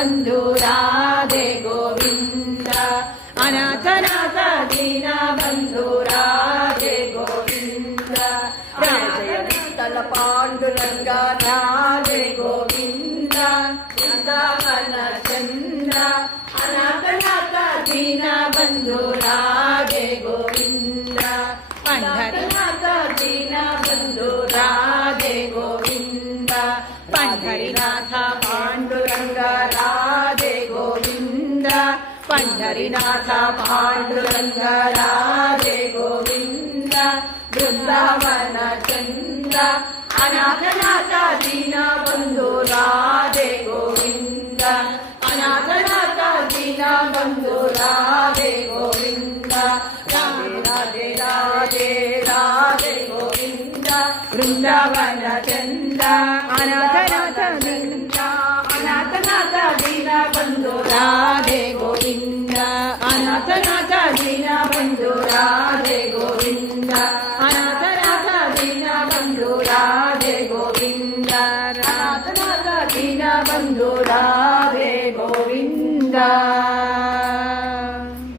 Bandhu Radhe Govinda ಅನಾಥನಾಥ Deen Bandhu Radhe Govinda ರಾಜಯಂತಲ Panduranga Radhe Govinda Vrindavan Chandra ಅನಾಥನಾಥ Deen Bandhu Radhe Govinda Pandharinath Deen Bandhu Radhe Govinda Pandharinath Panduranga Radhe Govinda Pandharinath Panduranga Radhe Govinda Brindavan Chandra ಅನಾಥನಾಥ Deen Bandhu Radhe Govinda ಅನಾಥನಾಥ Deen Bandhu Radhe Govinda Radhe Radhe Radhe Govinda Brindavan Chandra ಅನಾಥನಾಥ Deen ಅನಾಥನಾಥ Deen Bandhu Radhe Govinda ಅನಾಥನಾಥ Deen Bandhu Radhe Govinda ಅನಾಥನಾಥ Deen Bandhu Radhe Govinda ಅನಾಥನಾಥ Deen Bandhu Radhe Govinda